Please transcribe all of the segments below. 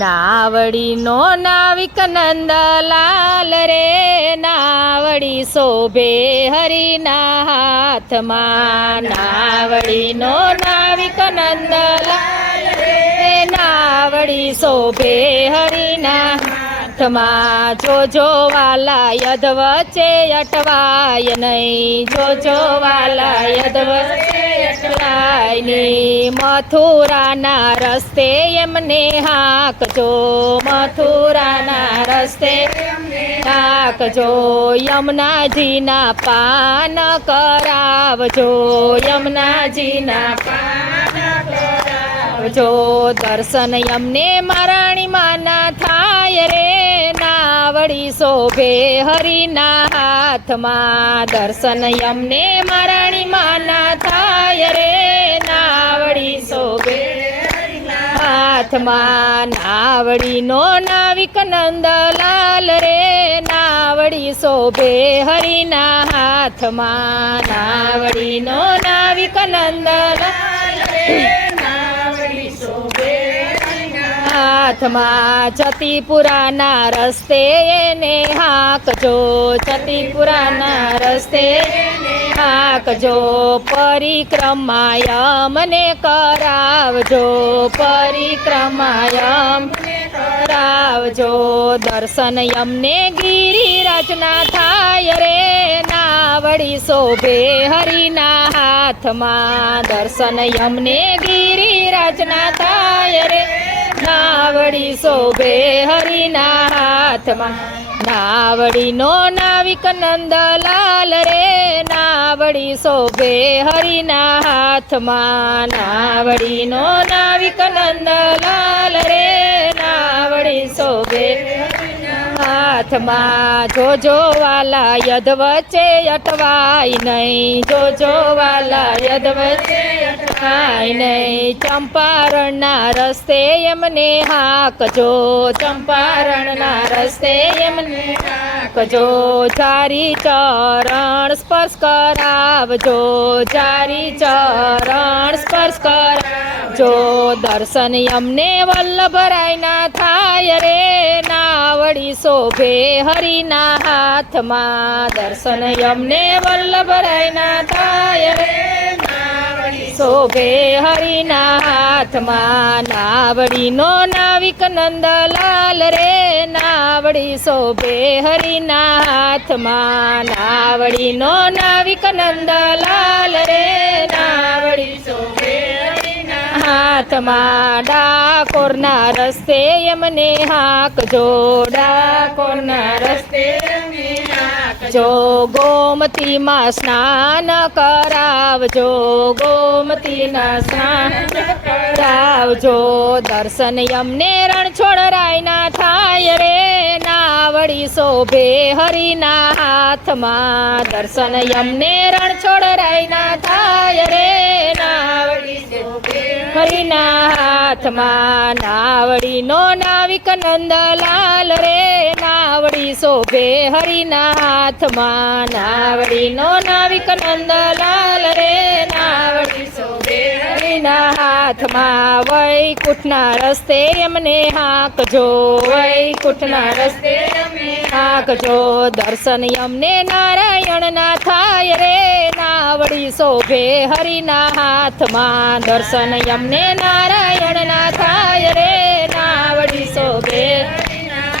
નાવડીનો નાવિક નંદલાલ રે, નાવડી શોભે હરિના હાથમાં. નાવડીનો નાવિક નંદલાલ રે, નાવડી શોભે હરિના હાથમાં. જોજો વાલા યદ વચ્ચે અટવાય નહીં, જોજો વાલા યદ વચ્ચે અટવાય નહીં. મથુરાના રસ્તે એમને હાકજો, મથુરાના રસ્તે હાકજો. યમુનાજીના પાન કરાવજો, યમુનાજીના પાન કરાવજો. દર્શન એમને મારાણી માના થાય રે, નાવડી શોભે હરિના હાથમાં. દર્શન એમને મારાણી માના થાય રે, નાવડી શોભે હાથમાં. નાવડીનો નાવિક નંદલાલ રે, નાવડી શોભે હરિના હાથમાં. નાવડીનો નાવિક નંદલાલ રે, નાવડી શોભે હાથમાં. જતીપુરાના રસ્તે એને હાકજો, જતીપુરાના રસ્તે હાકજો. પરિક્રમા અમને કરાવજો, પરિક્રમા અમને કરાવજો. દર્શન અમને ગિરિરાજના થાય રે, નાવડી શોભે હરિના હાથમાં. દર્શન અમને ગિરિરાજના થાય રે, નાવડી શોભે હરિના હાથમાં. નાવડીનો નાવિક નંદલાલ રે, નાવડી શોભે હરિના હાથમાં. નાવડીનો નાવિક નંદલાલ રે, નાવડી શોભે હાથમાં. જોજો વાલા યદ વચ્ચે અટવાય નહીં, જોજો વાલા યદ વચ્ચે અટવાય નહીં. ચંપારણના રસ્તે એમને હાકજો, ચંપારણના રસ્તે એમને હાકજો. ચારી ચરણ સ્પર્શ કરાવજો, ચારી ચરણ સ્પર્શ કરાવજો. દર્શન અમને વલ્લભરાયના થાય રે, નાવડી શોભે હરિના હાથમાં. દર્શન અમને વલ્લભરાયના થાય રે, નાવડી શોભે હરિના હાથમાં. નાવડીનો નાવિક નંદલાલ રે, નાવડી શોભે હરિના હાથમાં. નાવડીનો નાવિક નંદલાલ રે, નાવડી શોભે હાથમાં. ડાકોરના રસ્તે એમને હાકજો, ડાકોરના રસ્તે એમને હાકજો. ગોમતીમાં સ્નાન કરાવજો, ગોમતીના સ્નાન કરાવજો. દર્શન અમને રણછોડરાયના થાય રે, નાવડી શોભે હરિના હાથમાં. દર્શન અમને રણછોડરાયના થાય રે, નાવડી શોભે હરિના હાથમાં. નાવડીનો નાવિક નંદલાલ રે, નાવડી શોભે હરિના હાથમાં. નાવડીનો નાવિક નંદલાલ રે, નાવડી શોભે હરિના હાથમાં. વૈકુંઠના રસ્તે એમને હાકજો, વૈકુંઠના રસ્તે હાકજો. દર્શન અમને નારાયણના થાય રે, નાવડી શોભે હરિના હાથમાં. દર્શન અમને નારાયણના થાય રે, નાવડી શોભે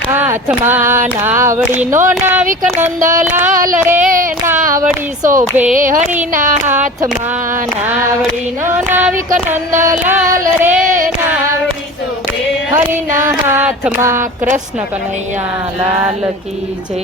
હાથમાં. નાવડીનો નાવિક નંદલાલ રે, નાવડી શોભે હરિના હાથમાં. નાવડીનો નાવિક નંદલાલ રે, નાવડી શોભે હરિના હાથમાં. કૃષ્ણ કનૈયા લાલ કી જય.